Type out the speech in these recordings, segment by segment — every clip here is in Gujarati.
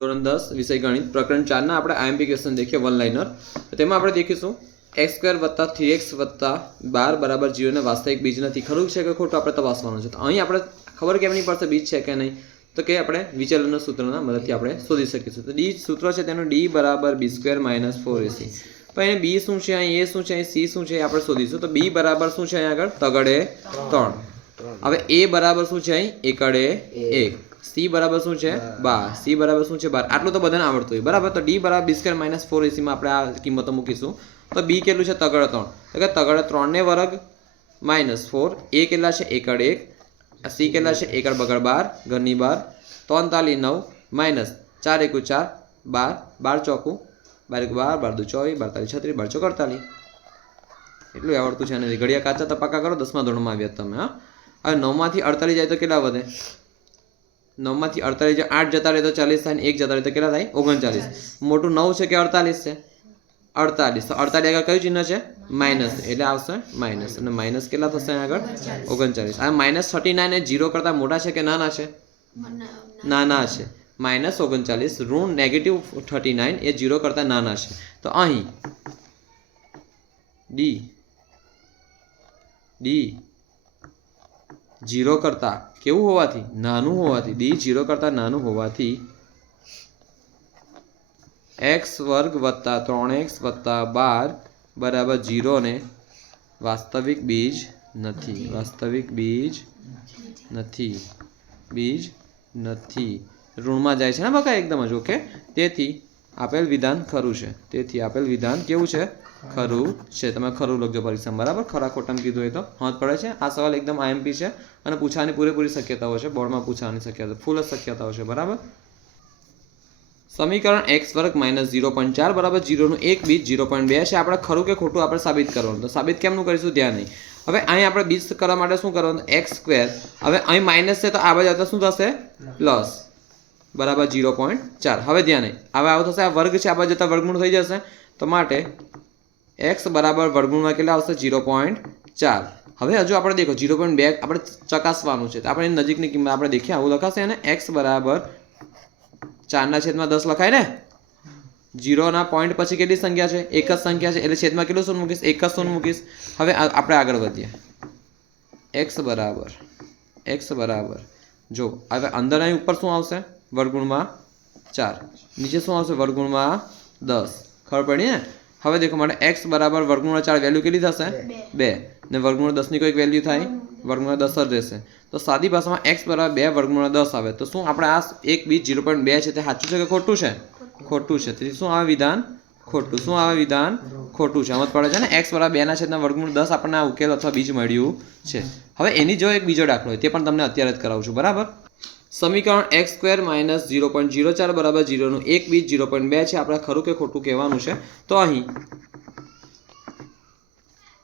ધોરણ દસ વિષય ગણિત પ્રકરણ ચારના આપણે આઈએમપી ક્વેશ્ચન દેખીએ વન લાઇનર તેમાં આપણે દેખીશું. એક્સ સ્ક્વેર વત્તા થ્રી એક્સ વત્તા બાર બરાબર જીરોને વાસ્તવિક બીજ નથી. ખરું છે કે ખોટું? આપણે તપાસવાનું છે. તો અહીં આપણે ખબર કેમ નહીં પડશે બીજ છે કે નહીં? તો કે આપણે વિચલનના સૂત્રના મદદથી આપણે શોધી શકીશું. તો ડી સૂત્ર છે તેનું ડી બરાબર B square minus four AC પણ અહીં બી શું છે? અહીં એ શું છે? અહીં સી શું છે? એ આપણે શોધીશું. તો બી બરાબર શું છે અહીં આગળ? તગડે ત્રણ. હવે એ બરાબર શું છે? અહીં એકડે એક. સી બરાબર શું છે? બાર. સી બરાબર શું છે? બાર. આટલું તો બધાને આવડતું હોય. બરાબર? તો ડી બરાબર બી સ્કેર માઇનસ ફોર એસીમાં આપણે આ કિંમતો મૂકીશું. તો બી કેટલું છે? તગડ ત્રણ. તો કે તગડ ત્રણને વર્ગ માઇનસ ફોર એ કેટલા છે? એકડ એક. સી કેટલા છે? એકડ બગડ બાર. ઘરની બાર ત્રણતાલી નવ માઇનસ ચાર એકુ ચાર બાર. બાર ચોકું. બાર એક બાર. બાર દુ ચોવીસ. બાર તાલી છત્રીસ. બાર ચોક અડતાલીસ. એટલું આવડતું છે. અને ઘડિયા કાચા તપાકા કરો. દસમા ધોરણમાં આવ્યા તમે હા. હવે નવમાંથી અડતાલીસ જાય તો કેટલા વધે? નવમાંથી અડતાલીસ આઠ જતા રહે તો ચાલીસ થાય એક જતા રહે તો કેટલા થાય? ઓગણચાલીસ. મોટું નવ છે કે અડતાલીસ છે? અડતાલીસ. તો અડતાલીસ આગળ કયું ચિહ્ન છે? માઇનસ. એટલે આવશે માઇનસ. અને માઇનસ કેટલા થશે આગળ? ઓગણચાલીસ. આ માઇનસ થર્ટી નાઇન એ જીરો કરતાં મોટા છે કે નાના છે? નાના છે. માઇનસ ઓગણચાલીસ ઋણ નેગેટિવ થર્ટી નાઇન એ જીરો કરતાં નાના છે. તો અહીં. ડી. ડી. જીરો કરતાં કેવું હોવાથી? નાનું હોવાથી. ડી જીરો કરતાં નાનું હોવાથી એક્સ વર્ગ વત્તા ત્રણ એક્સ વત્તા બાર બરાબર જીરોને વાસ્તવિક બીજ નથી. વાસ્તવિક બીજ નથી. બીજ નથી. ઋણમાં જાય છે ને બકા એકદમ જ ઓકે તેથી આપેલ વિધાન ખરું છે. તેથી આપેલ વિધાન કેવું છે? ખરું છે, તમે ખરું લખજો પરીક્ષામાં, બરાબર? ખરા ખોટામાં કીધું એ તો. હાથ પડે છે. આ સવાલ એકદમ આઈએમપી છે અને પૂછવાની પૂરેપૂરી શક્યતાઓ છે. બોર્ડમાં પૂછવાની શક્યતા, ફૂલ જ શક્યતાઓ છે, બરાબર? સમીકરણ એક્સ વર્ગ માઇનસ ઝીરો પોઈન્ટ ચાર, બરાબર? જીરોનું એક બીજ ઝીરો પોઈન્ટ બે છે. આપણે ખરું કે ખોટું આપણે સાબિત કરવાનું. તો સાબિત કેમનું કરીશું? ધ્યાન નહીં. હવે અહીં આપણે બીજ કરવા માટે શું કરવાનું? X square. હવે અહીં માઇનસ છે તો આ બાજુ આવતા શું થશે? પ્લસ. બરાબર? ઝીરો પોઈન્ટ ચાર. હવે ધ્યાન નહીં. હવે આવું થશે. આ વર્ગ છે, આ બાજુ જતાં વર્ગમૂળ થઈ જશે. તો માટે એક્સ બરાબર વર્ગમૂળમાં કેટલા આવશે? ઝીરો પોઈન્ટ ચાર. હવે હજુ આપણે દેખો, ઝીરો પોઈન્ટ બે આપણે ચકાસવાનું છે. તો આપણે એની નજીકની કિંમત આપણે દેખીએ, આવું લખાશે અને એક્સ બરાબર ચારના છેદમાં દસ લખાય ને? જીરોના પોઈન્ટ પછી કેટલી સંખ્યા છે? એક જ સંખ્યા છે. એટલે છેદમાં કેટલું શૂન્ય મૂકીશ? એક જ શૂન્ય મૂકીશ. હવે આપણે આગળ વધીએ. એક્સ બરાબર એક્સ બરાબર. જો, હવે અંદર અહીં ઉપર શું આવશે? વર્ગુણમાં ચાર. નીચે શું આવશે? વર્ગુણમાં દસ. ખબર પડી ને? હવે દેખો માટે એક્સ બરાબર વર્ગમૂળ ચાર વેલ્યુ કેટલી થશે? બે. ને વર્ગમૂળ દસની કોઈક વેલ્યુ થાય? વર્ગમૂળ દસ. જ રહેશે. તો સાદી ભાષામાં એક્સ બરાબર બે વર્ગમૂળ દસ આવે. તો શું આપણે આ એક બીજ જીરો પોઈન્ટ બે છે તે સાચું છે કે ખોટું છે? ખોટું. છે. તેથી શું આવે વિધાન? ખોટું. શું આવે વિધાન? ખોટું છે. સમજ પડે છે ને? એક્સ બરાબર બેના છેદના વર્ગમૂળ દસ આપણને આ ઉકેલ અથવા બીજ મળ્યું છે. હવે એની જો એક બીજો દાખલો હોય તે પણ તમને અત્યારે જ કરાવું છું. બરાબર? સમીકરણ x square minus zero point zero ચાર બરાબર ઝીરોનું એક બીજ ઝીરો પોઈન્ટ બે છે. આપણે ખરું કે ખોટું કહેવાનું છે? તો અહીં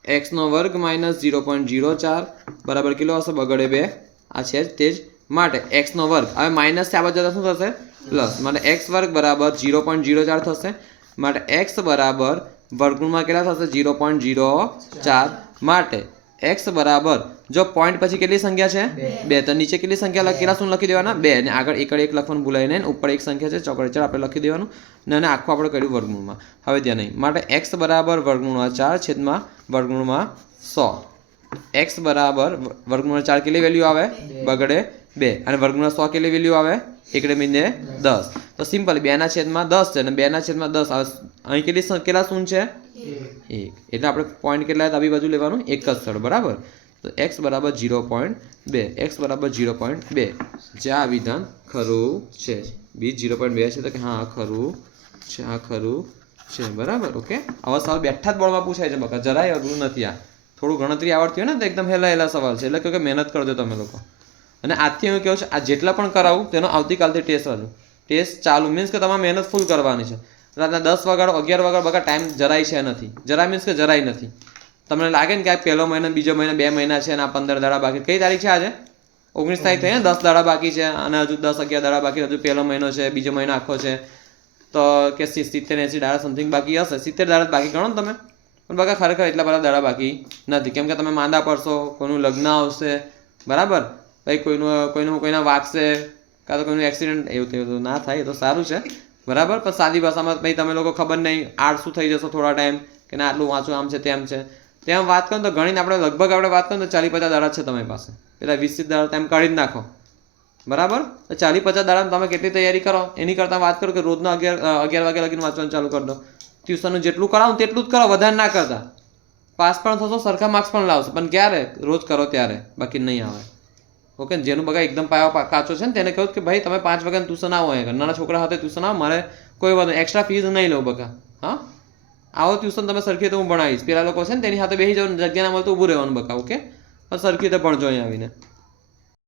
એક્સનો વર્ગ માઇનસ ઝીરો પોઈન્ટ ઝીરો ચાર બરાબર કેટલો હશે બગડે બે. આ છે તે જ માટે એક્સનો વર્ગ. હવે માઇનસ છે, આ બધા શું થશે? પ્લસ. માટે એક્સ વર્ગ બરાબર ઝીરો પોઈન્ટ ઝીરો ચાર થશે. માટે એક્સ બરાબર વર્ગમૂળમાં કેટલા થશે? ઝીરો પોઈન્ટ ઝીરો ચાર. માટે એક્સ બરાબર. જો પોઈન્ટ પછી કેટલી સંખ્યા છે? બે. તો નીચે કેટલી સંખ્યા લખેલા શું લખી દેવાના? બે. અને આગળ એકડ એક લખવાનું ભૂલાય નહીં. ઉપર એક સંખ્યા છે ચોકડે ચાર આપણે લખી દેવાનું. ને અને આખું આપણે કર્યું વર્ગમૂળમાં. હવે ત્યાં નહીં માટે એક્સ બરાબર વર્ગમૂળમાં ચાર છેદમાં વર્ગમૂળમાં સો. એક્સ બરાબર વ- વર્ગમૂળ ચાર કેટલી વેલ્યુ આવે? બગડે બે. અને વર્ગમૂળ સો કેટલી વેલ્યુ આવે? એકડે મીને દસ. તો સિમ્પલ બેના છેદમાં દસ છે અને બેના છેદમાં દસ. આવે અહીં કેટલી કેટલા શું છે? એક. એટલે આપણે પોઈન્ટ કેટલા ડાબી બાજુ લેવાનું? એક જ સ્થળ, બરાબર? તો એક્સ બરાબર ઝીરો પોઈન્ટ બે. એક્સ બરાબર ઝીરો પોઈન્ટ બે. જે આ વિધાન ખરું છે. બી ઝીરો પોઈન્ટ બે છે તો કે હા, ખરું છે, હા, ખરું છે. બરાબર? ઓકે આવા સવાલ બેઠા જ બોર્ડમાં પૂછાય છે બકા. જરાય અઘરું નથી આ. થોડું ગણતરી આવડતી હોય ને તો એકદમ હેલા હેલા સવાલ છે. એટલે કે મહેનત કરજો તમે લોકો. અને આજથી હું કહું છું, આ જેટલા પણ કરાવું, તેનો આવતીકાલથી ટેસ્ટ હજુ ટેસ્ટ ચાલુ. મીન્સ કે તમારે મહેનત ફૂલ કરવાની છે. રાતના દસ વાગ્યા અગિયાર વાગ્યા બગા ટાઈમ જરાય છે નથી. જરા મીન્સ કે જરાય નથી. તમને લાગે ને કે આ પહેલો મહિનો બીજો મહિનો, બે મહિના છે અને આ પંદર દાડા બાકી, કઈ તારીખ છે આજે? ઓગણીસ તારીખ થઈ ને? દસ દાડા બાકી છે અને હજુ દસ, અગિયાર દાડા બાકી હજુ પહેલો મહિનો છે, બીજો મહિનો આખો છે. તો કે સિત્તેર, એંસી દાડા સમથિંગ બાકી હશે? સિત્તેર દાડા બાકી ગણો તમે. પણ બગા ખરેખર એટલા બધા દાડા બાકી નથી. કેમ કે તમે માંદા પડશો, કોઈનું લગ્ન આવશે, બરાબર? ભાઈ, કોઈનું કોઈનું, કોઈના વાગશે, કાં તો કોઈનું એક્સિડન્ટ એવું થયું ના થાય, એ તો સારું છે. બરાબર? પણ સાદી ભાષામાં ભાઈ તમે લોકો ખબર નહીં, આળસું થઈ જશો થોડા ટાઈમ કે ના, આટલું વાંચું, આમ છે, તેમ છે. તેમ વાત કરો તો ગણીને આપણે લગભગ આપણે વાત કરો તો ચાલી પચાસ દાડા છે તમારી પાસે. પેલા વીસ દાડા તેમ કાઢી જ નાખો. બરાબર? તો ચાલી પચાસ દાડામાં તમે કેટલી તૈયારી કરો? એની કરતાં વાત કરો કે રોજનો અગિયાર અગિયાર વાગ્યા લગીને વાંચવાનું ચાલુ કરી દો. ટ્યુશનનું જેટલું કરાવો તેટલું જ કરો, વધારે ના કરતા. પાસ પણ થશો, સરખા માર્ક્સ પણ લાવશો. પણ ક્યારે? રોજ કરો ત્યારે. બાકી નહીં આવે. ઓકે, જેનું બગા એકદમ પાયો કાચો છે ને, તેને કહ્યું કે ભાઈ, તમે પાંચ વાગ્યાનું ટ્યુશન આવો અહીંયા નાના છોકરા સાથે ટ્યુશન આવો મારે કોઈ વાત એક્સ્ટ્રા ફીસ નહીં લઉં બકા. હા? આવો ટ્યુશન તમે સરખી રીતે હું ભણાવીશ. પેલા લોકો છે ને, તેની સાથે બેસી જવાનું, જગ્યા ના મળતું, ઊભું રહેવાનું બકા, ઓકે? સરખી રીતે ભણજો અહીંયા આવીને.